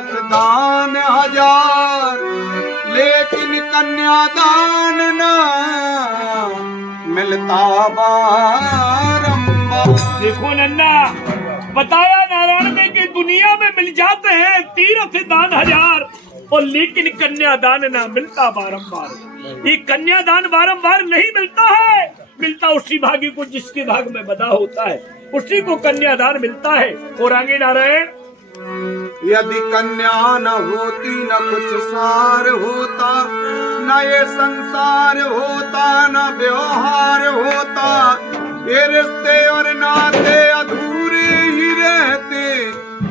तीरथ दान हजार, लेकिन कन्यादान न मिलता बारंबार। देखो नन्ना, बताया नारायण ने कि दुनिया में मिल जाते हैं तीरथ दान हजार, और लेकिन कन्यादान ना मिलता बारंबार। ये कन्यादान बारंबार नहीं मिलता है, मिलता उसी भाग्य को जिसके भाग में बदा होता है, उसी को कन्यादान मिलता है। और आगे नारायण, यदि कन्या न होती न कुछ सार होता, न ये संसार होता, न व्यवहार होता, ये रिश्ते और नाते अधूरे ही रहते,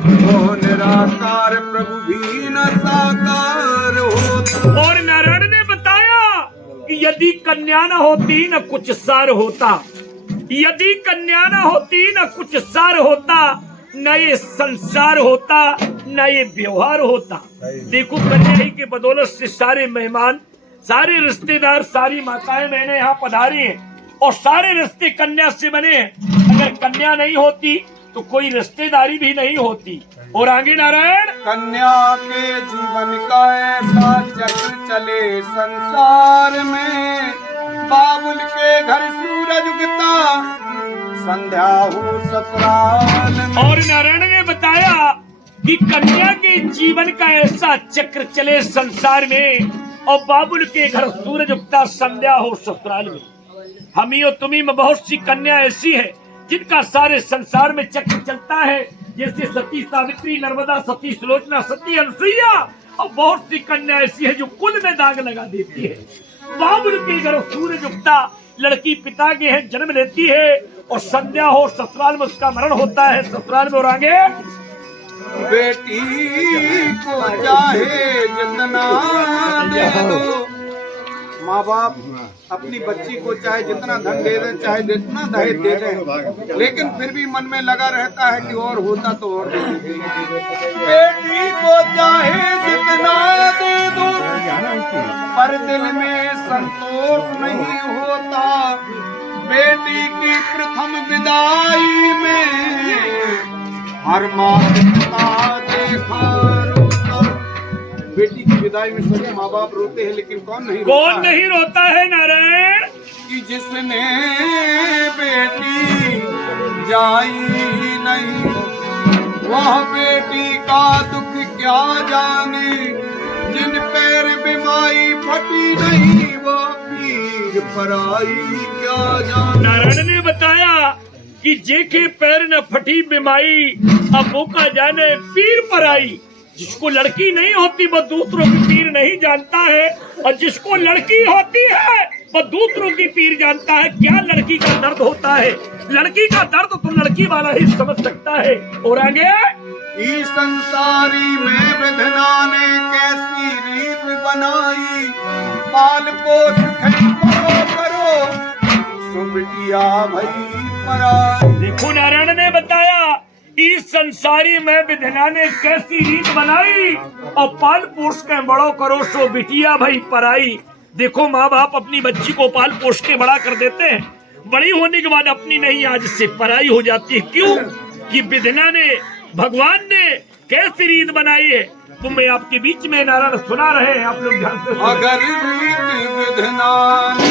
वो निराकार प्रभु भी न साकार होता। और नारायण ने बताया कि यदि कन्या न होती न कुछ सार होता, यदि कन्या न होती न कुछ सार होता, न ये संसार होता, न ये व्यवहार होता। देखो कन्या ही के बदौलत से सारे मेहमान, सारे रिश्तेदार, सारी माताएं बहनें यहाँ पधारी हैं, और सारे रिश्ते कन्या से बने हैं। अगर कन्या नहीं होती तो कोई रिश्तेदारी भी नहीं होती। और आगे नारायण, कन्या के जीवन का ऐसा चक्र चले संसार में, बाबुल के घर सूरज उगता, संध्या हो ससुराल में। और नारायण ने बताया कि कन्या के जीवन का ऐसा चक्र चले संसार में, और बाबुल के घर सूरज उगता, संध्या हो ससुराल में। हम ही और तुम्ही में बहुत सी कन्या ऐसी है जिनका सारे संसार में चक्र चलता है, जैसे सती सावित्री, नर्मदा, सती सुलोचना, सती अनुसुईया, और बहुत सी कन्या ऐसी है जो कुल में दाग लगा देती है। बाबुल के घर सूरज उगता, लड़की पिता के हैं जन्म लेती है, और संध्या हो ससुराल में उसका मरण होता है, ससुराल में। और आगे, बेटी को चाहे जितना दे दो, माँ बाप अपनी बच्ची को चाहे जितना धन दे दें, चाहे जितना दहेज दे दें, लेकिन फिर भी मन में लगा रहता है कि और होता तो और दे देते। बेटी को चाहे जितना दे दो, पर दिल में संतोष नहीं होता। बेटी की प्रथम विदाई में हर माँ पिता देखा रोता। बेटी की विदाई में सभी माँ बाप रोते हैं, लेकिन कौन नहीं रोता है नारायण? कि जिसने बेटी जाई नहीं, वह बेटी का दुख क्या जाने। जिन पैर बिमाई फटी नहीं, वह पीर पराई क्या जाने। नारायण ने बताया कि जेके पैर न फटी बिमाई, अब वो का जाने पीर पराई। जिसको लड़की नहीं होती वह दूसरों की पीर नहीं जानता है, और जिसको लड़की होती है वह दूसरों की पीर जानता है। क्या लड़की का दर्द होता है, लड़की का दर्द तो लड़की वाला ही समझ सकता है। और आगे, इस संसारी में विधना ने कैसी रीत बनाई, पाल पोस करो सो बिटिया भई पराई। देखो नारायण ने बताया इस संसारी में विधना ने कैसी रीत बनाई, और पाल पोस के बड़ो करो सो बिटिया भाई पराई। देखो माँ बाप अपनी बच्ची को पाल पोस के बड़ा कर देते हैं, बड़ी होने के बाद अपनी नहीं आज से पराई हो जाती है। क्यों? कि विधना ने, भगवान ने कैसी रीत बनाई है, वो मैं आपके बीच में नारायण सुना रहे हैं, आप लोग ध्यान से सुनिए। अगर रीत विधना ने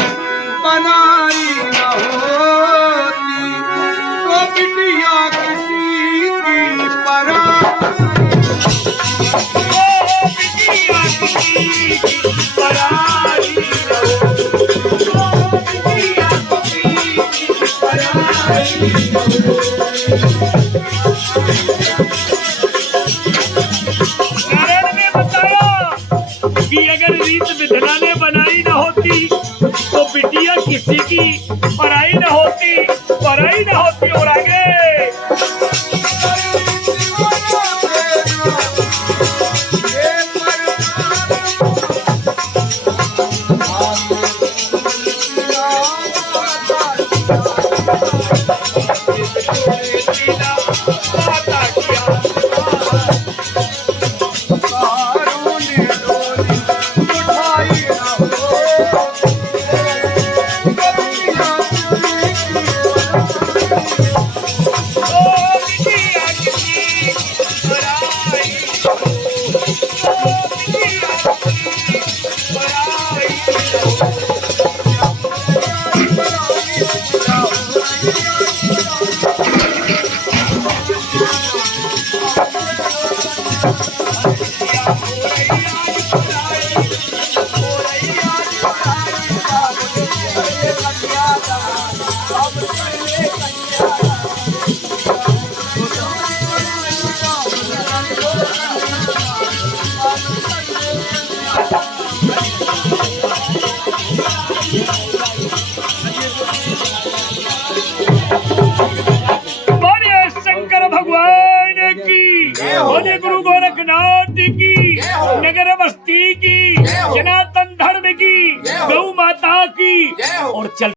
बनाई न होती, तो बिटिया किसी की पराई। बिटिया किसी की पराई नारायण ने बताया कि अगर रीत विधना ने बनाई न होती तो बिटिया किसी की पराई न होती, पराई न होती। और आगे, बोलिए शंकर भगवान की, बोलिए गुरु गोरखनाथ की, नगर बस्ती की, सनातन धर्म की, गौ माता की, और चल